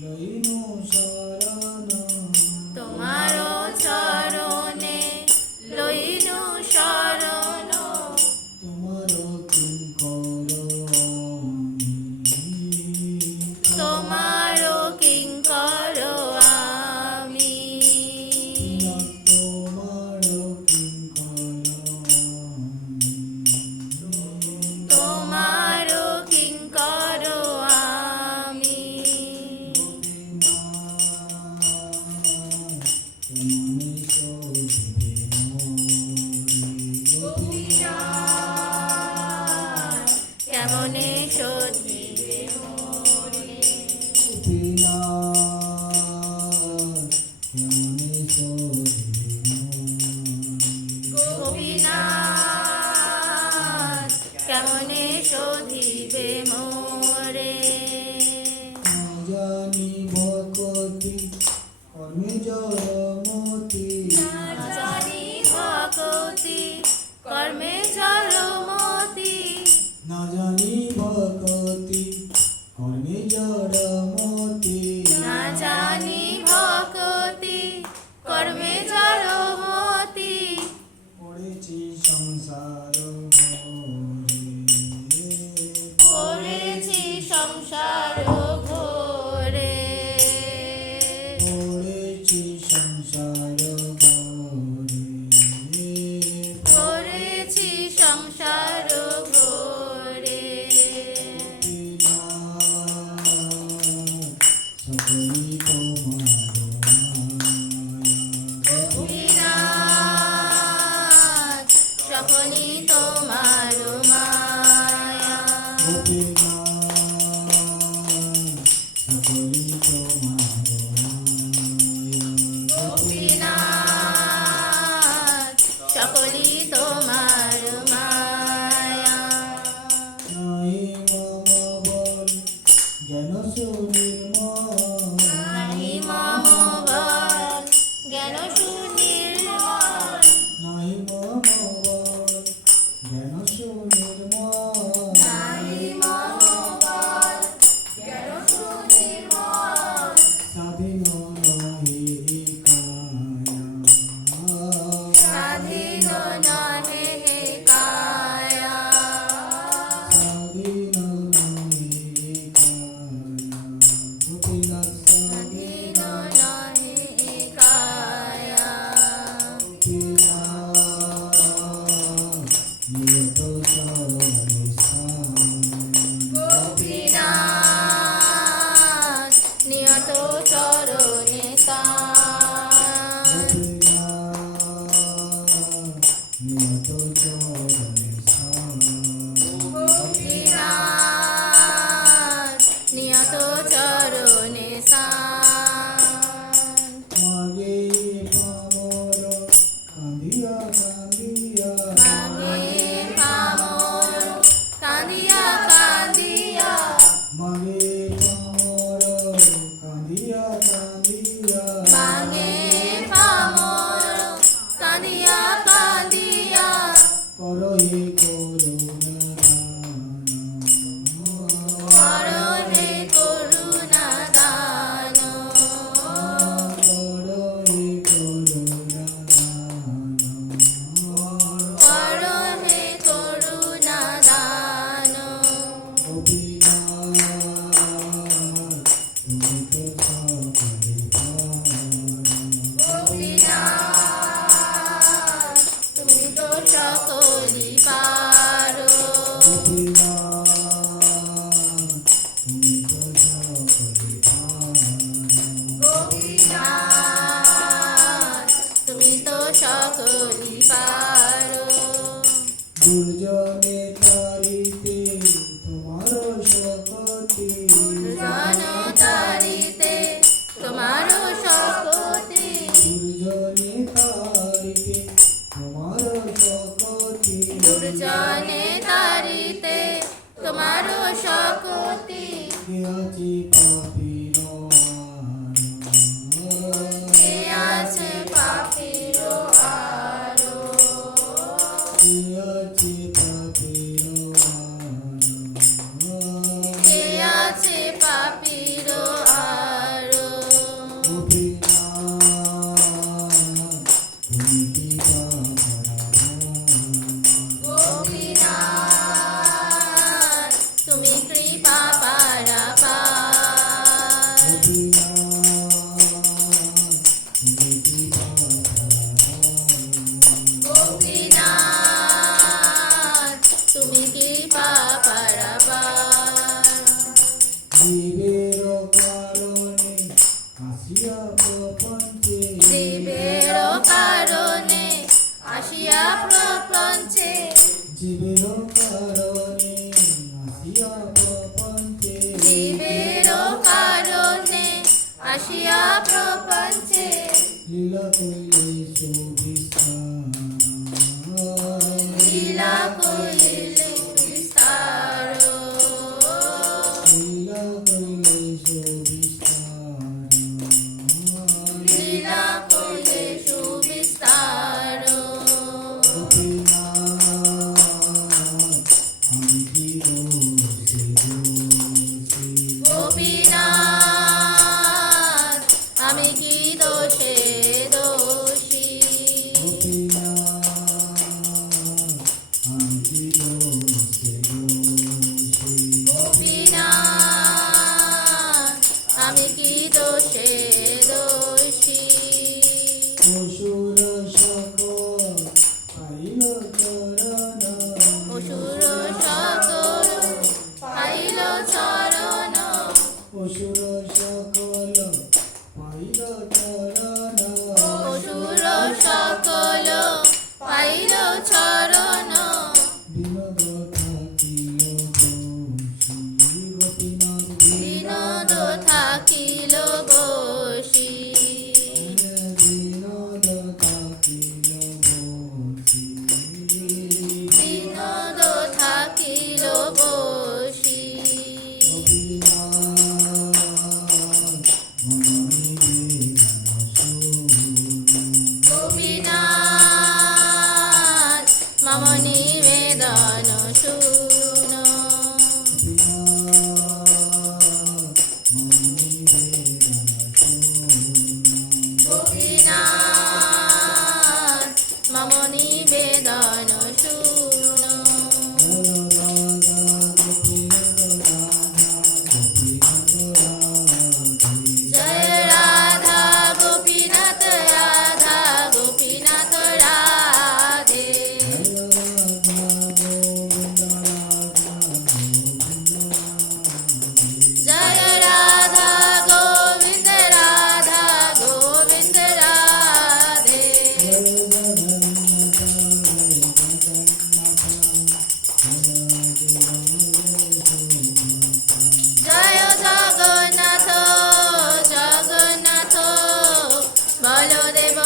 লইনু শরণ তোমারো চরণে লইনু শরণ তোমার কিঙ্কর তোমারো কিঙ্কর আমি তোমার কিঙ্কর তোমারো কিঙ্কর আমি কেমনে শোধিবে মোরে গোপীনাথ কেমনে শোধিবে মোরে জানি ভকতি কর্মে জড়মতি না জানি ভকতি কর্মে জড়মতি না জানি ভকতি কর্মে জড়মতি না জানি ভকতি কর্মে জড়মতি পড়েছি সংসার পড়েছি সংসার ঘোরে পড়েছি সংসার পড়েছি সংসার ঘোরে সকলি গোপীনাথ সকলি তোমার মায়া গোপীনাথ সকলি তোমার মায়া জ্ঞান সুনির্মল নাহি মম বল জ্ঞান সুনির্মল নাই মম জ্ঞান সুনির্মল নাহি মম বল জ্ঞান সুনির্মল স্বাধীন নহে স্বাধীন নহে কায়া স্বাধীন নহে গোপীনাথ স্বাধীন নহে কায়া নিয়ত গোপীনাথ নিয়ত চরণে স্থান নিয়ত চরণে গোপীনাথ নিয়ত চরণে স্থান মাগে পামর কান্দিয়া কান্দিয়া মাগে পামর কাঁদিয়া কাঁদিয়া মাগে পামর কান্দিয়া কান্দিয়া মাগে পামর কাঁদিয়া কাঁদিয়া করহে করুণা করহে করুণা দান করহে করুণা করহে করুণা দান গোপীনাথ তুমি তো সকলি পারো গোপীনাথ তুমি তো সকলি পারো দুর্জনে তারিতে তোমার শপতি জন তারিতে তোমার শপতি দুর্জনে তারিতে তোমার শপতি দুর্জনে তারিতে তোমার শপতি আছি পাপির কে আছে পাপির আরো আছি পাপির কে আছে পাপির আরো গোপীনাথ তুমি কি পাপারাবার গোপীনাথ তুমি কি জীবের কারণে আসিয়া প্রপঞ্চে জীবের কারণে আসিয়া প্রপঞ্চে জীবের কারণে আসিয়া প্রপঞ্চে লীলা কইলে সুবিস্তার লীলা কইলে বিস্তার লীলা কইলে সুবিস্তার লীলা কইলে সুবিস্তার গোপীনাথ আমি কি দোষে দোষী গোপীনাথ আমি কি দোষে দোষী গোপীনাথ আমি কি দোষে দোষী অসুর সকল পাইল চরণ অসুর সকল পাইল চরণ অসুর সকল পাইল চরণ অসুর সকল পাইল চরণ বিনোদ থাকিল বংশী গোপীনাথ বিনোদ থাকিল বসি বিনোদ থাকিল বংশী বিনোদ থাকিল বসি গোপীনাথ মম নিবেদন শুনো গোপীনাথ মম নিবেদন শুনো জয় রাধা গোপীনাথ রাধা গোপীনাথ রাধে জয় রাধা গোবিন্দ রাধা গোবিন্দ রাধে জয় জগন্নাথ জগন্নাথ বলদেব